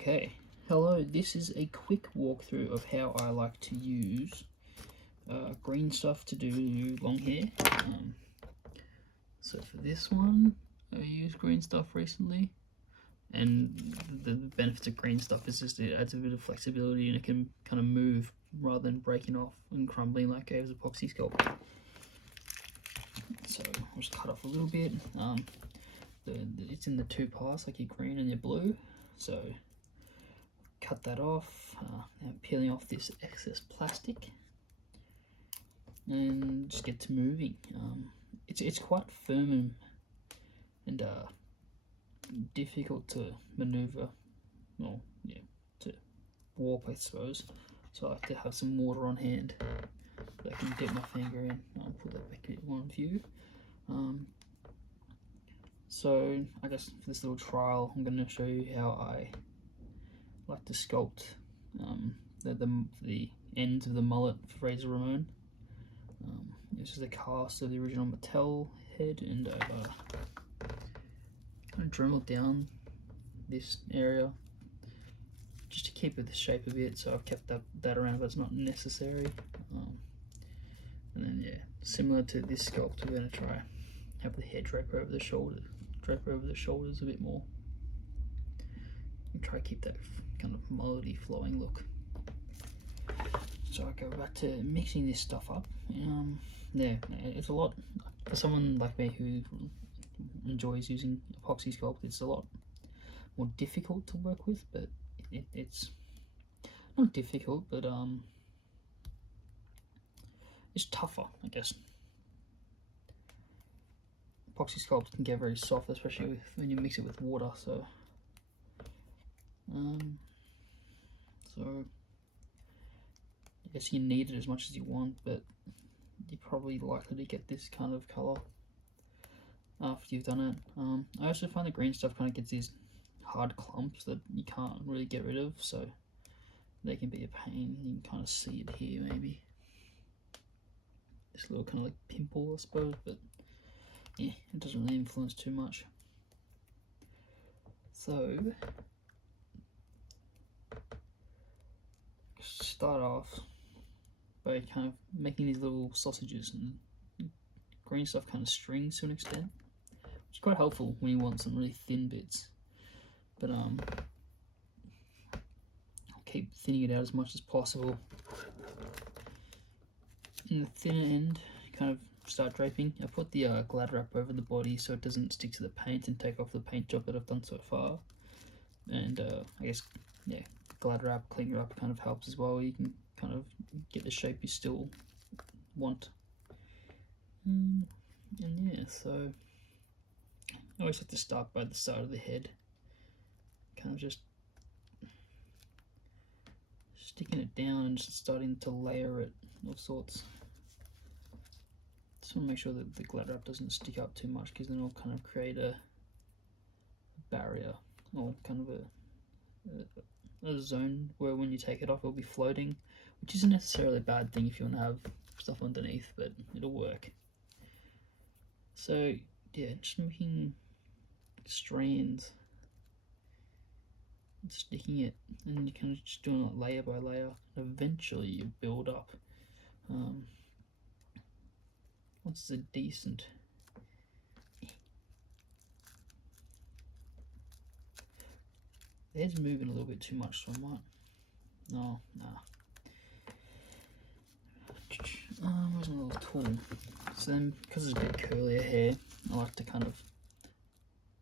Okay, hello, this is a quick walkthrough of how I like to use green stuff to do long hair. So for this one, I used green stuff recently, and the benefits of green stuff is just it adds a bit of flexibility and it can kind of move rather than breaking off and crumbling like I was epoxy sculpt. So I'll just cut off a little bit. It's in the two parts, like your green and your blue, so cut that off. Now peeling off this excess plastic and just get to moving. It's quite firm and difficult to maneuver, well, yeah, to warp, I suppose. So I like to have some water on hand that I can dip my finger in. I'll put that back in one view. So I guess for this little trial, I'm going to show you how I like to sculpt the ends of the mullet for Razor Ramon. This is a cast of the original Mattel head, and I've kind of dremeled down this area just to keep it the shape of it. So I've kept that around, but it's not necessary. And then yeah, similar to this sculpt, we're going to try have the hair drape over the shoulders a bit more, and try to keep that kind of mullety flowing look. So I go back to mixing this stuff up. Yeah, it's a lot for someone like me who enjoys using epoxy sculpt. It's a lot more difficult to work with, but it's not difficult, but it's tougher, I guess. Epoxy sculpt can get very soft, especially when you mix it with water. So I guess you need it as much as you want, but you're probably likely to get this kind of colour after you've done it. I also find the green stuff kind of gets these hard clumps that you can't really get rid of, so they can be a pain. You can kind of see it here, maybe. This little kind of like pimple, I suppose, but yeah, it doesn't really influence too much. So start off by kind of making these little sausages, and green stuff kind of strings to an extent, which is quite helpful when you want some really thin bits. But I'll keep thinning it out as much as possible. In the thinner end, kind of start draping. I put the glad wrap over the body so it doesn't stick to the paint and take off the paint job that I've done so far. And I guess, yeah, glad wrap, cling wrap kind of helps as well. You can kind of get the shape you still want. And yeah, so I always like to start by the side of the head, kind of just sticking it down and just starting to layer it of sorts. Just want to make sure that the glad wrap doesn't stick up too much, because then it'll kind of create a barrier, or kind of a zone where when you take it off it'll be floating, which isn't necessarily a bad thing if you want to have stuff underneath, but it'll work. So yeah, just making strands and sticking it, and you're kind of just doing it layer by layer, and eventually you build up. Once it's a decent, the head's moving a little bit too much, so I might, no, nah. Where's my little tool? So then, because it's a bit curlier hair, I like to kind of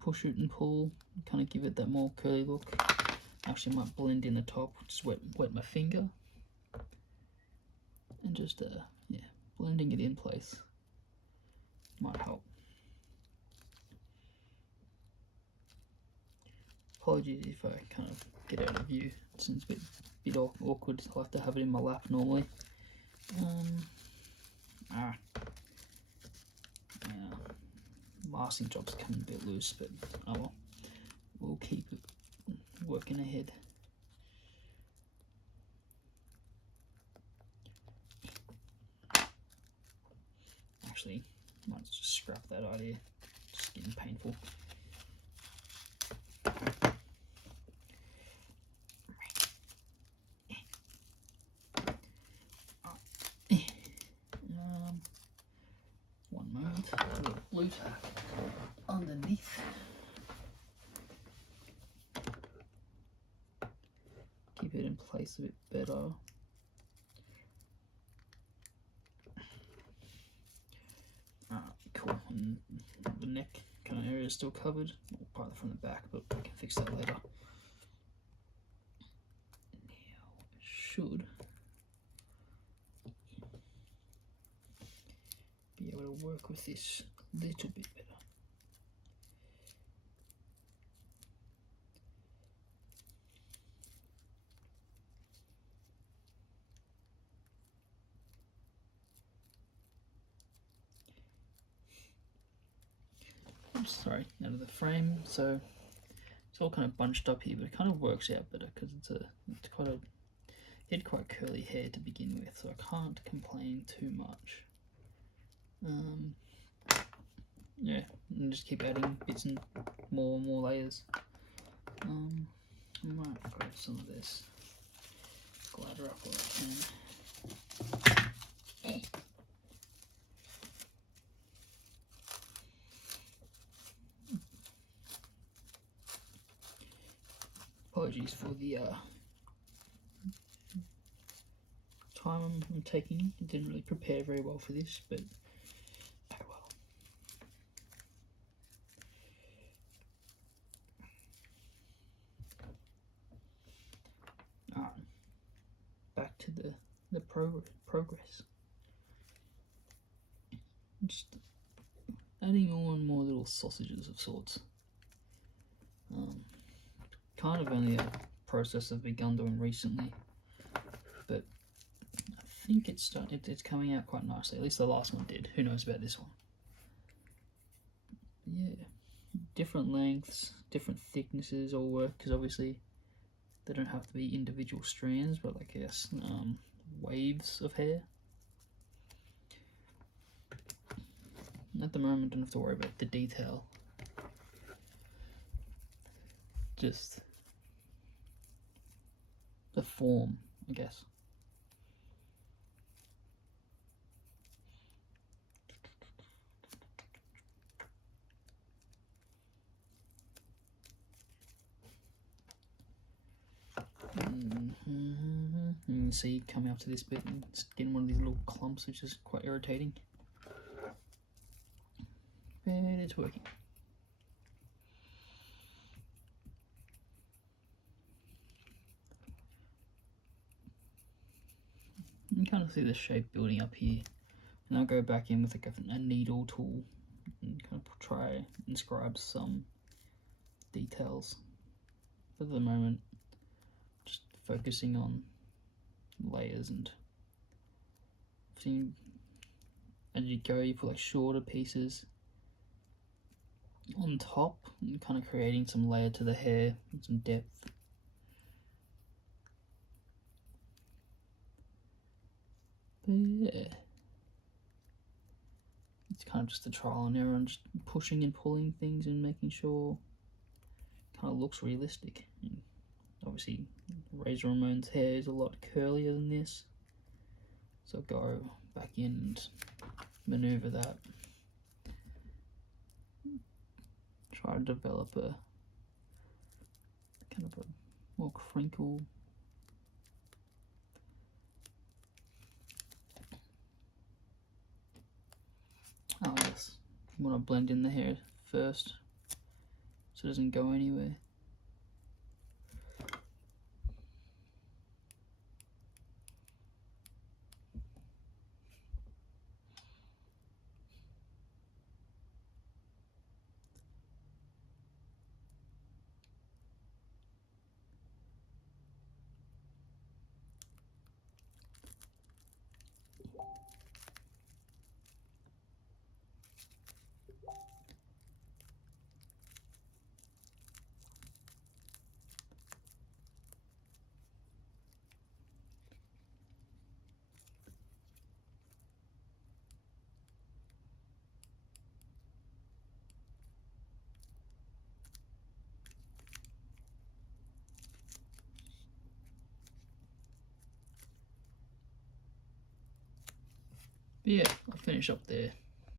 push it and pull, kind of give it that more curly look. Actually, I might blend in the top, just wet my finger, and just yeah, blending it in place might help. Apologies if I kind of get out of view, it's a bit awkward. I like to have it in my lap normally. Yeah, masking job's coming a bit loose, but oh well, we'll keep it working ahead. Actually, might just scrap that idea, just getting painful. glue tack underneath. Keep it in place a bit better. Cool. And the neck kind of area is still covered, partly from the back, but we can fix that later. Now it should be able to work with this a little bit better. Sorry, out of the frame, so it's all kind of bunched up here, but it kind of works out better because it's quite curly hair to begin with, so I can't complain too much. Yeah, and just keep adding bits and more layers. I might grab some of this glider up where I can. Apologies for the time I'm taking. I didn't really prepare very well for this, but oh well. Alright, back to the progress. Just adding on more little sausages of sorts. Kind of only a process I've begun doing recently, but I think it's coming out quite nicely. At least the last one did. Who knows about this one? Yeah, different lengths, different thicknesses all work, because obviously they don't have to be individual strands, but like, I guess waves of hair. At the moment, I don't have to worry about the detail. Just the form, I guess. You can see coming up to this bit and it's getting one of these little clumps, which is quite irritating. But it's working. You can kind of see the shape building up here, and I'll go back in with like a needle tool and kind of try and inscribe some details. But at the moment, just focusing on layers, and seeing as you go, you put like shorter pieces on top and kind of creating some layer to the hair and some depth. But yeah, it's kind of just a trial and error and just pushing and pulling things and making sure it kind of looks realistic. And obviously, Razor Ramon's hair is a lot curlier than this, so go back in and maneuver that. Try to develop a kind of a more crinkle. Oh yes, you want to blend in the hair first so it doesn't go anywhere. But yeah, I'll finish up there.